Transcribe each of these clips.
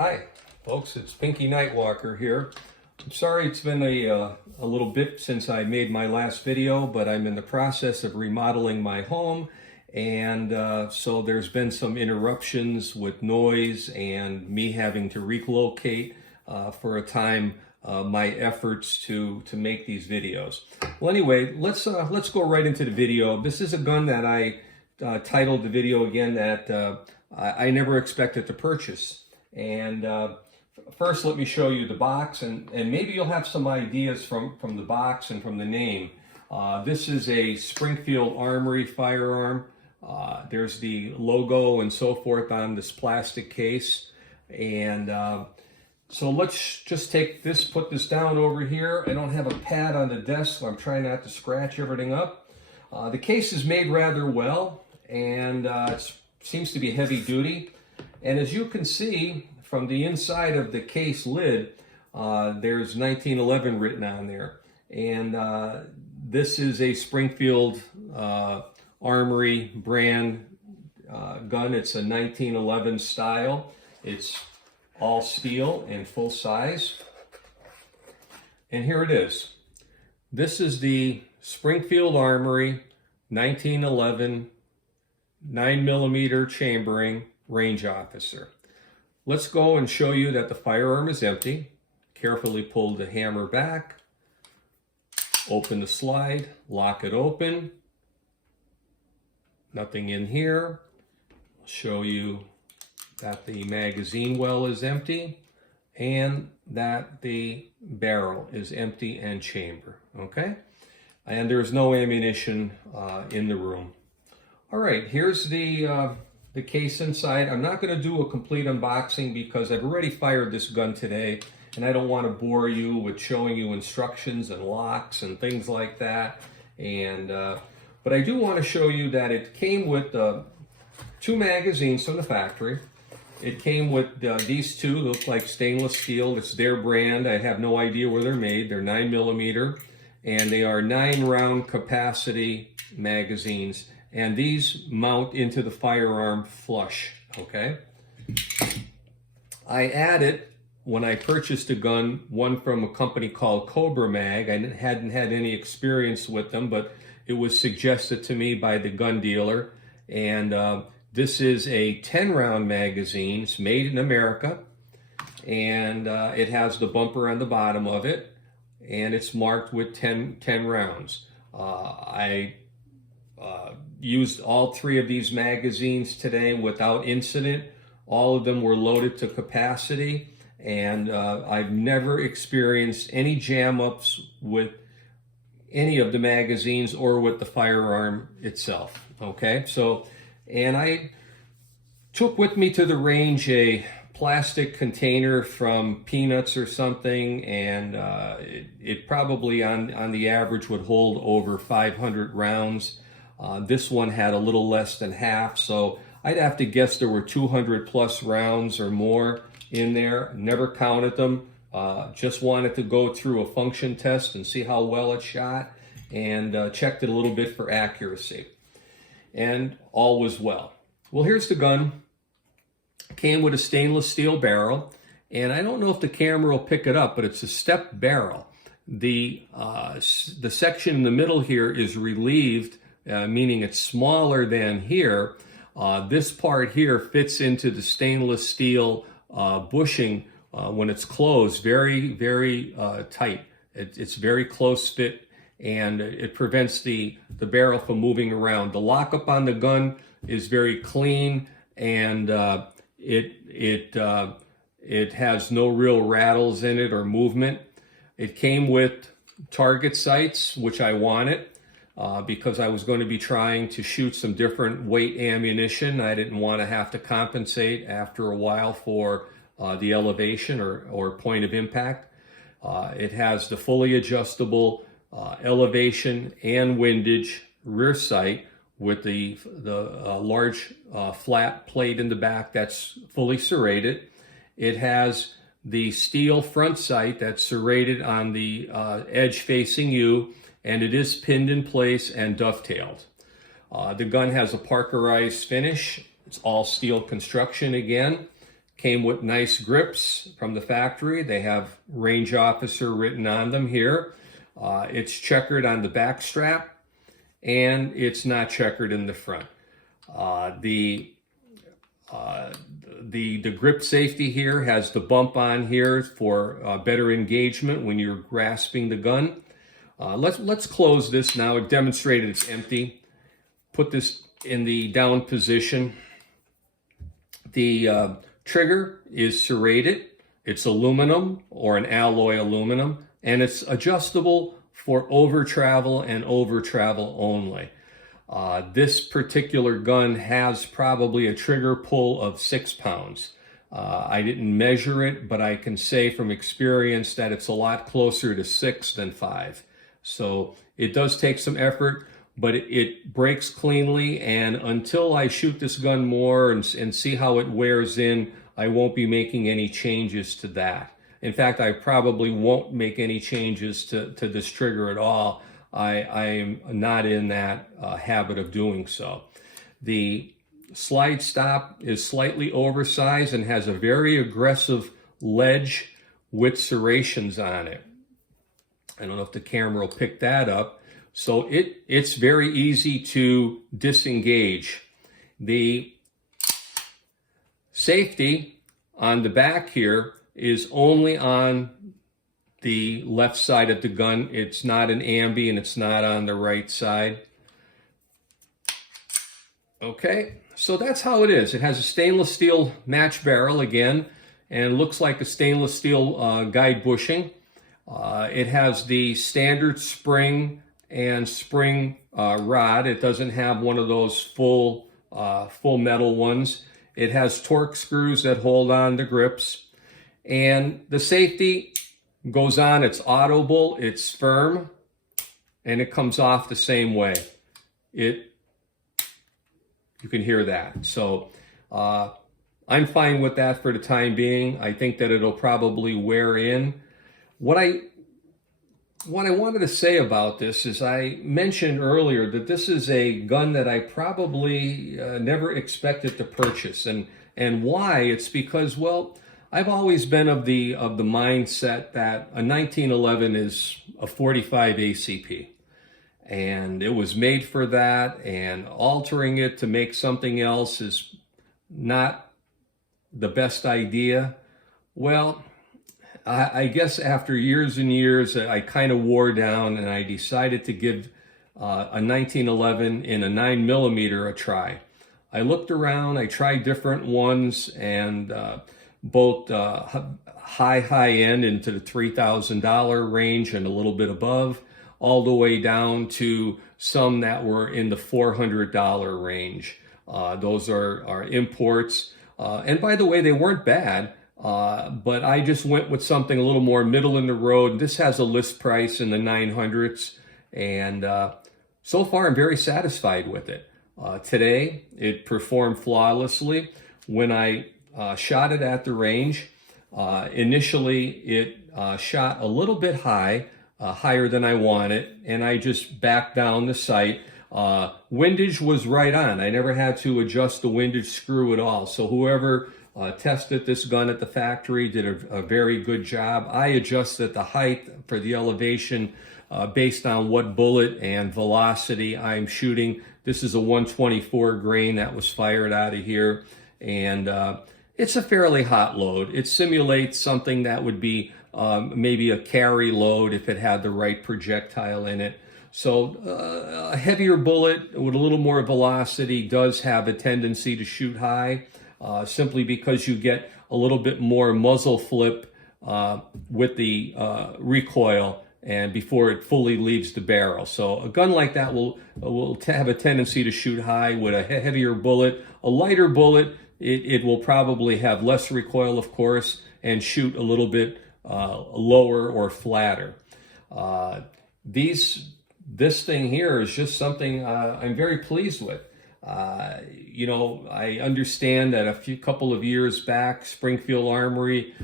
Hi, folks. It's Pinky Nightwalker here. I'm sorry it's been a little bit since I made my last video, but I'm in the process of remodeling my home, and so there's been some interruptions with noise and me having to relocate for a time my efforts to make these videos. Well, anyway, let's go right into the video. This is a gun that I titled the video again that I never expected to purchase. And first, let me show you the box, and maybe you'll have some ideas from the box and from the name. This is a Springfield Armory firearm. There's the logo and so forth on this plastic case. And so let's just take this, put this down over here. I don't have a pad on the desk, so I'm trying not to scratch everything up. The case is made rather well, and it seems to be heavy duty. And as you can see from the inside of the case lid, there's 1911 written on there. And this is a Springfield Armory brand gun. It's a 1911 style. It's all steel and full size. And here it is. This is the Springfield Armory 1911 9mm chambering range officer. Let's go and show you that the firearm is empty. Carefully pull the hammer back, open the slide, lock it open. Nothing in here. I'll show you that the magazine well is empty and that the barrel is empty and chamber, okay? And there's no ammunition in the room. All right, here's the case inside. I'm not going to do a complete unboxing because I've already fired this gun today, and I don't want to bore you with showing you instructions and locks and things like that. And but I do want to show you that it came with 2 magazines from the factory. It came with these two, look like stainless steel. It's their brand. I have no idea where they're made. They're 9mm, and they are 9-round capacity magazines. And these mount into the firearm flush, okay? I added, when I purchased the gun, one from a company called Cobra Mag. I hadn't had any experience with them, but it was suggested to me by the gun dealer. And this is a 10-round magazine. It's made in America. And it has the bumper on the bottom of it. And it's marked with 10 rounds. I used all 3 of these magazines today without incident. All of them were loaded to capacity, and I've never experienced any jam-ups with any of the magazines or with the firearm itself, okay? So, and I took with me to the range a plastic container from Peanuts or something, and it probably on the average would hold over 500 rounds. This one had a little less than half, so I'd have to guess there were 200 plus rounds or more in there. Never counted them. Just wanted to go through a function test and see how well it shot, and checked it a little bit for accuracy. And all was well. Well, here's the gun. Came with a stainless steel barrel, and I don't know if the camera will pick it up, but it's a step barrel. The section in the middle here is relieved, meaning it's smaller than here. This part here fits into the stainless steel bushing when it's closed, very, very tight. It's very close fit, and it prevents the barrel from moving around. The lockup on the gun is very clean, and it has no real rattles in it or movement. It came with target sights, which I wanted. Because I was going to be trying to shoot some different weight ammunition. I didn't want to have to compensate after a while for the elevation or point of impact. It has the fully adjustable elevation and windage rear sight with the large flat plate in the back that's fully serrated. It has the steel front sight that's serrated on the edge facing you, and it is pinned in place and dovetailed. The gun has a Parkerized finish. It's all steel construction again. Came with nice grips from the factory. They have range officer written on them here. It's checkered on the back strap, and it's not checkered in the front. The grip safety here has the bump on here for better engagement when you're grasping the gun. Let's close this now. It demonstrated it's empty. Put this in the down position. The trigger is serrated. It's aluminum or an alloy aluminum, and it's adjustable for over travel and over travel only. This particular gun has probably a trigger pull of 6 pounds. I didn't measure it, but I can say from experience that it's a lot closer to 6 than 5. So it does take some effort, but it breaks cleanly, and until I shoot this gun more and see how it wears in, I won't be making any changes to that. In fact, I probably won't make any changes to this trigger at all. I am not in that habit of doing so. The slide stop is slightly oversized and has a very aggressive ledge with serrations on it. I don't know if the camera will pick that up. So it's very easy to disengage. The safety on the back here is only on the left side of the gun. It's not an ambi, and it's not on the right side. Okay, so that's how it is. It has a stainless steel match barrel again, and looks like a stainless steel guide bushing. It has the standard spring and spring rod. It doesn't have one of those full metal ones. It has torque screws that hold on the grips. And the safety goes on. It's audible, it's firm, and it comes off the same way. You can hear that. So I'm fine with that for the time being. I think that it'll probably wear in. What I wanted to say about this is I mentioned earlier that this is a gun that I probably never expected to purchase. And why? It's because, well, I've always been of the mindset that a 1911 is a 45 ACP. And it was made for that, and altering it to make something else is not the best idea. Well, I guess after years and years, I kind of wore down, and I decided to give a 1911 in a 9mm a try. I looked around, I tried different ones, and both high end into the $3,000 range and a little bit above, all the way down to some that were in the $400 range. Those are imports. And by the way, they weren't bad. But I just went with something a little more middle in the road. This has a list price in the 900s, and so far I'm very satisfied with it. Today, it performed flawlessly. When I shot it at the range, initially it shot a little bit high, higher than I wanted, and I just backed down the sight. Windage was right on. I never had to adjust the windage screw at all. So whoever tested this gun at the factory did a very good job. I adjusted the height for the elevation based on what bullet and velocity I'm shooting. This is a 124 grain that was fired out of here, and it's a fairly hot load. It simulates something that would be maybe a carry load if it had the right projectile in it. So a heavier bullet with a little more velocity does have a tendency to shoot high, simply because you get a little bit more muzzle flip with the recoil and before it fully leaves the barrel. So a gun like that will have a tendency to shoot high with a heavier bullet. A lighter bullet, it will probably have less recoil, of course, and shoot a little bit lower or flatter. This thing here is just something I'm very pleased with. You know, I understand that a couple of years back, Springfield Armory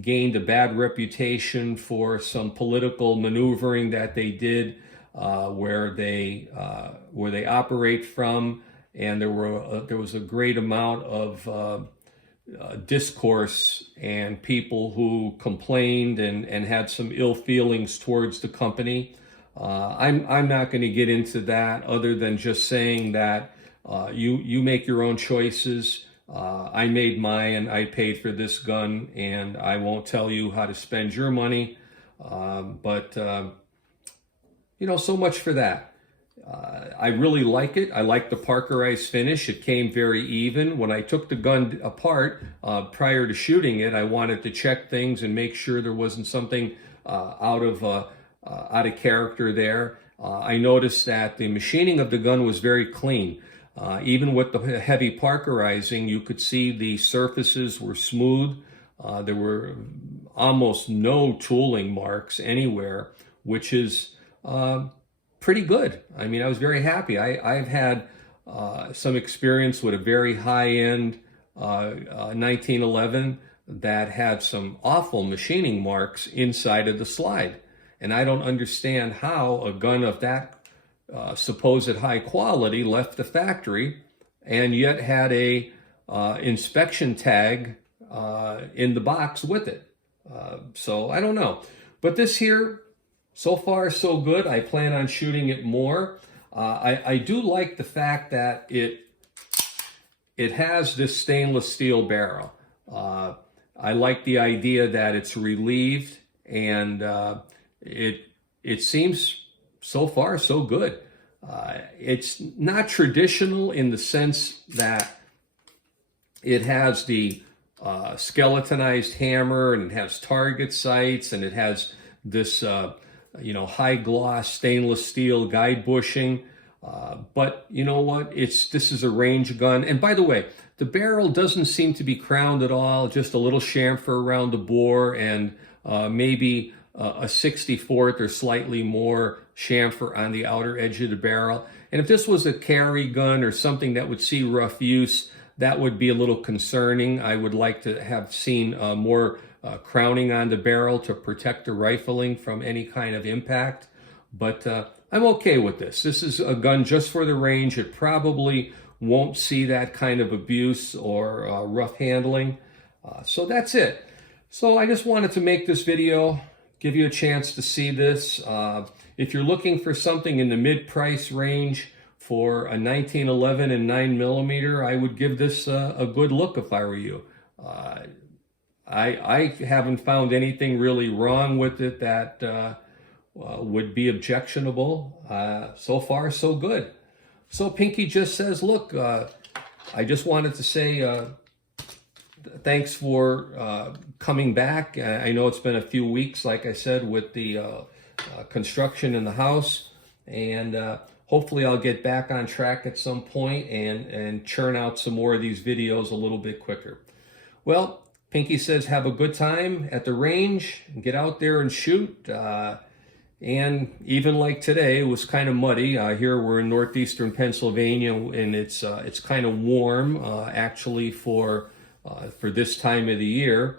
gained a bad reputation for some political maneuvering that they did where they operate from, and there was a great amount of discourse and people who complained and had some ill feelings towards the company. I'm not going to get into that, other than just saying that you make your own choices. I made mine. I paid for this gun, and I won't tell you how to spend your money. But so much for that. I really like it. I like the Parkerized finish. It came very even. When I took the gun apart prior to shooting it, I wanted to check things and make sure there wasn't something out of character there. I noticed that the machining of the gun was very clean. Even with the heavy Parkerizing, you could see the surfaces were smooth. There were almost no tooling marks anywhere, which is pretty good. I mean, I was very happy. I've had some experience with a very high-end 1911 that had some awful machining marks inside of the slide. And I don't understand how a gun of that supposed high quality left the factory and yet had a inspection tag in the box with it. So I don't know. But this here, so far so good. I plan on shooting it more. I do like the fact that it has this stainless steel barrel. I like the idea that it's relieved, and it seems so far so good. It's not traditional in the sense that it has the skeletonized hammer, and it has target sights, and it has this high gloss stainless steel guide bushing. But you know what? This is a range gun. And by the way, the barrel doesn't seem to be crowned at all, just a little chamfer around the bore, and maybe a 64th or slightly more chamfer on the outer edge of the barrel. And if this was a carry gun or something that would see rough use, that would be a little concerning. I would like to have seen more crowning on the barrel to protect the rifling from any kind of impact. But I'm okay with this. This is a gun just for the range. It probably won't see that kind of abuse or rough handling. So that's it. So I just wanted to make this video, give you a chance to see this. If you're looking for something in the mid-price range for a 1911 and 9mm, I would give this a good look if I were you. I haven't found anything really wrong with it that would be objectionable. So far, so good. So Pinky just says, look, I just wanted to say thanks for coming back. I know it's been a few weeks, like I said, with the construction in the house, and hopefully I'll get back on track at some point and churn out some more of these videos a little bit quicker. Well, Pinky says have a good time at the range, get out there and shoot. And even like today, it was kind of muddy. Here we're in northeastern Pennsylvania, and it's kind of warm actually for this time of the year.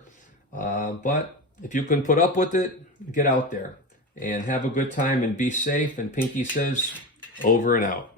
But if you can put up with it, get out there and have a good time and be safe. And Pinky says, over and out.